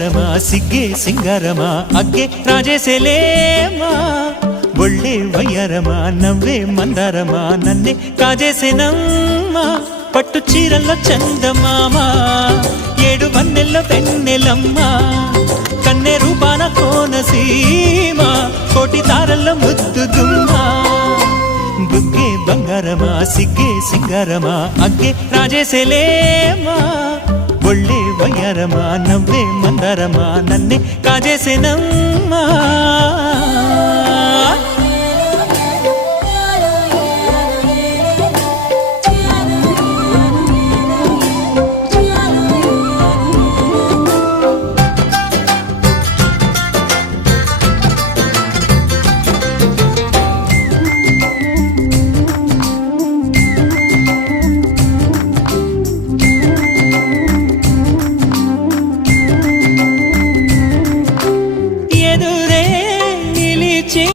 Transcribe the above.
ಬಂಗಾರಮ ಸಿಗ್ಗೆ ಸಿಂಗಾರಮ ಅಗ್ಗೆ ರಾಜೇಸೆಲೇಮಾ ಒಳ್ಳೆ వయ్యారమా నవ్వే మందారమా నన్నే కాజేసేనమ్మా పట్టు చీరల్లో చందమామ ఏడు వన్నెల్లో వెన్నెలమ్మ కన్నె రూపాన కోనసీమ కోటి తారల్లో ముద్దుదుమ్మా బుగ్గే బంగారమా సిగ్గే సింగారమా అగ్గే రాజేసెలేమా ఒళ్ళే వయ్యారమా నవ్వే మందారమా నన్నే కాజేసేనమ్మా